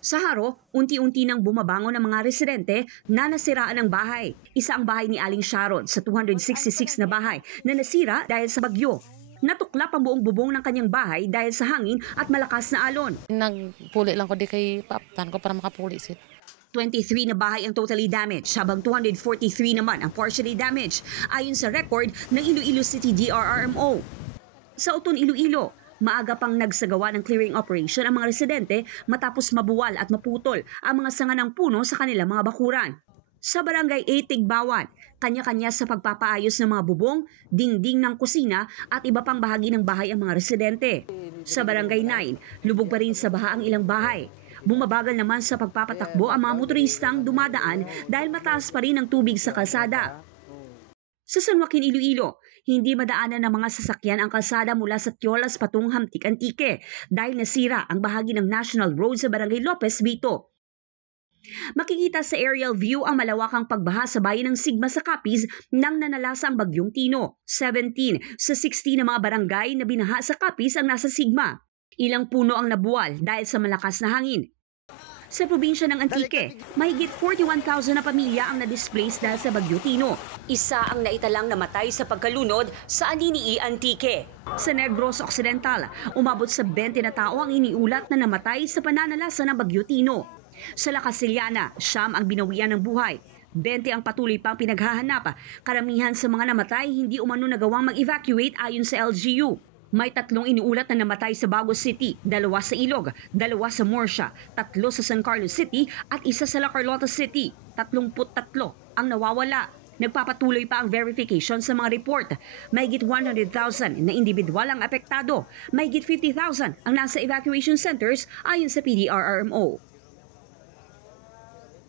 Sa Haro, unti-unti nang bumabangon ang mga residente na nasiraan ng bahay. Isa ang bahay ni Aling Sharon sa 266 na bahay na nasira dahil sa bagyo. Natuklap ang buong bubong ng kanyang bahay dahil sa hangin at malakas na alon. Nagpuli lang ko di kay paaptan ko para makapuli sit. 23 na bahay ang totally damaged, habang 243 naman ang partially damaged, ayon sa record ng Iloilo City DRRMO. Sa Uton, Iloilo, maaga pang nagsagawa ng clearing operation ang mga residente matapos mabuwal at maputol ang mga sanga ng puno sa kanilang mga bakuran. Sa Barangay 8 Tigbawan, kanya-kanya sa pagpapaayos ng mga bubong, dingding ng kusina at iba pang bahagi ng bahay ang mga residente. Sa Barangay 9, lubog pa rin sa baha ang ilang bahay. Bumabagal naman sa pagpapatakbo ang mga motoristang dumadaan dahil mataas pa rin ang tubig sa kalsada. Sa San Joaquin, Iloilo, hindi madaanan ng mga sasakyan ang kalsada mula sa Tiolas patung Hamtik Antique dahil nasira ang bahagi ng National Road sa Barangay Lopez, Vito. Makikita sa aerial view ang malawakang pagbaha sa bayan ng Sigma sa Capiz nang nanalasa ang bagyong Tino. 17 sa 60 na mga barangay na binaha sa Capiz ang nasa Sigma. Ilang puno ang nabuwal dahil sa malakas na hangin. Sa probinsya ng Antique, mahigit 41,000 na pamilya ang na-displace dahil sa Bagyo Tino. Isa ang naitalang namatay sa pagkalunod sa Aninii, Antique. Sa Negros Occidental, umabot sa 20 na tao ang iniulat na namatay sa pananalasa ng Bagyo Tino. Sa La Casillana, siyam ang binawian ng buhay. 20 ang patuloy pang pinaghahanap. Karamihan sa mga namatay hindi umano nagawang mag-evacuate ayon sa LGU. May 3 iniulat na namatay sa Baguio City, 2 sa Ilog, 2 sa Morsha, 3 sa San Carlos City at 1 sa La Carlota City. 33 ang nawawala. Nagpapatuloy pa ang verification sa mga report. Mahigit 100,000 na individual ang apektado. Mahigit 50,000 ang nasa evacuation centers ayon sa PDRRMO.